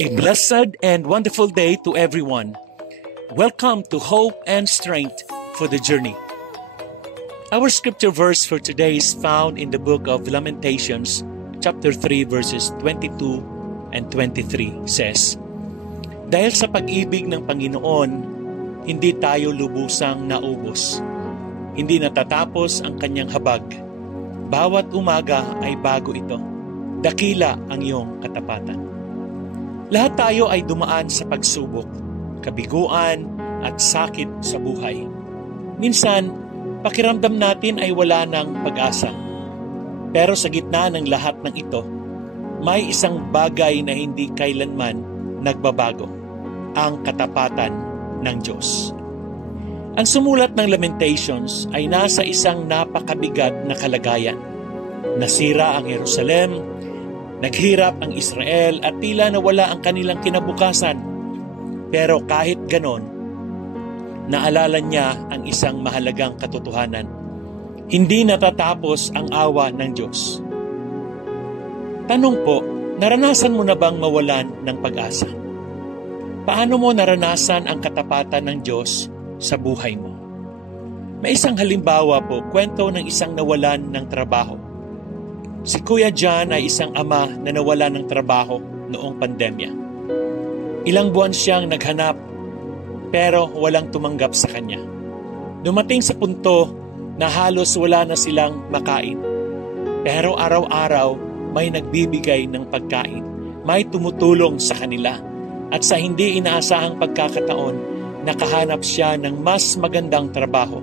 A blessed and wonderful day to everyone. Welcome to Hope and Strength for the Journey. Our scripture verse for today is found in the book of Lamentations, chapter 3, verses 22 and 23 says, Dahil sa pag-ibig ng Panginoon, hindi tayo lubusang naubos. Hindi natatapos ang kanyang habag. Bawat umaga ay bago ito. Dakila ang iyong katapatan. Lahat tayo ay dumaan sa pagsubok, kabiguan at sakit sa buhay. Minsan, pakiramdam natin ay wala ng pag-asa. Pero sa gitna ng lahat ng ito, may isang bagay na hindi kailanman nagbabago, ang katapatan ng Diyos. Ang sumulat ng Lamentations ay nasa isang napakabigat na kalagayan. Nasira ang Jerusalem, naghirap ang Israel at tila nawala ang kanilang kinabukasan. Pero kahit ganon, naalala niya ang isang mahalagang katotohanan. Hindi natatapos ang awa ng Diyos. Tanong po, naranasan mo na bang mawalan ng pag-asa? Paano mo naranasan ang katapatan ng Diyos sa buhay mo? May isang halimbawa po, kwento ng isang nawalan ng trabaho. Si Kuya John ay isang ama na nawala ng trabaho noong pandemya. Ilang buwan siyang naghanap pero walang tumanggap sa kanya. Dumating sa punto na halos wala na silang makain. Pero araw-araw may nagbibigay ng pagkain. May tumutulong sa kanila. At sa hindi inaasahang pagkakataon, nakahanap siya ng mas magandang trabaho.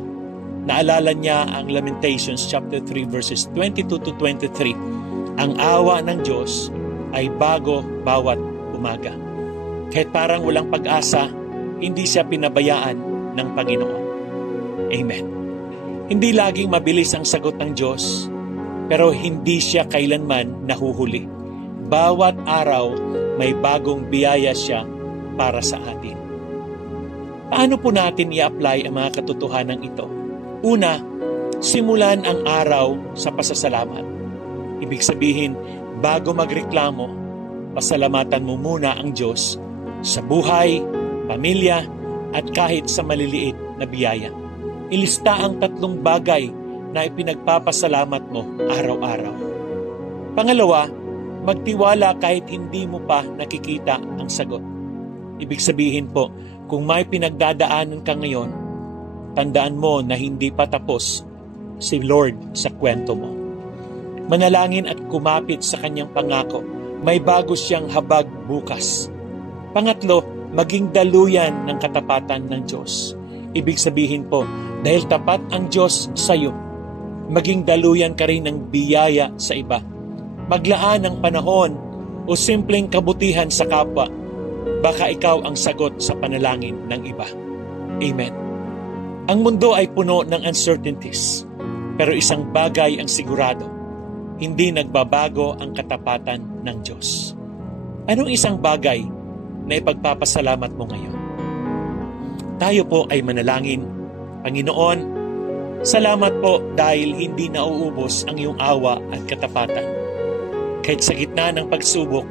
Naalala niya ang Lamentations chapter 3 verses 22 to 23. Ang awa ng Diyos ay bago bawat umaga. Kahit parang walang pag-asa, hindi siya pinabayaan ng Panginoon. Amen. Hindi laging mabilis ang sagot ng Diyos, pero hindi siya kailanman nahuhuli. Bawat araw, may bagong biyaya siya para sa atin. Paano po natin i-apply ang mga katotohanan ito? Una, simulan ang araw sa pasasalamat. Ibig sabihin, bago magreklamo, pasalamatan mo muna ang Diyos sa buhay, pamilya, at kahit sa maliliit na biyaya. Ilista ang 3 bagay na ipinagpapasalamat mo araw-araw. Pangalawa, magtiwala kahit hindi mo pa nakikita ang sagot. Ibig sabihin po, kung may pinagdadaanan ka ngayon, tandaan mo na hindi pa tapos si Lord sa kwento mo. Manalangin at kumapit sa kanyang pangako. May bago siyang habag bukas. Pangatlo, maging daluyan ng katapatan ng Diyos. Ibig sabihin po, dahil tapat ang Diyos sa iyo, maging daluyan ka rin ng biyaya sa iba. Maglaan ng panahon o simpleng kabutihan sa kapwa, baka ikaw ang sagot sa panalangin ng iba. Amen. Ang mundo ay puno ng uncertainties, pero isang bagay ang sigurado, hindi nagbabago ang katapatan ng Diyos. Anong isang bagay na ipagpapasalamat mo ngayon? Tayo po ay manalangin. Panginoon, salamat po dahil hindi nauubos ang iyong awa at katapatan. Kahit sa gitna ng pagsubok,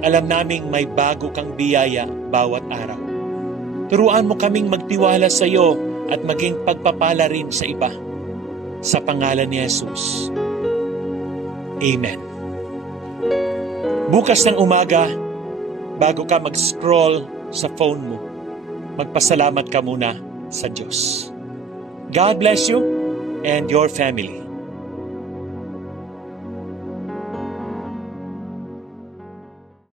alam naming may bago kang biyaya bawat araw. Turuan mo kaming magtiwala sa iyo at maging pagpapala rin sa iba. Sa pangalan ni Jesus. Amen. Bukas ng umaga, bago ka mag-scroll sa phone mo, magpasalamat ka muna sa Diyos. God bless you and your family.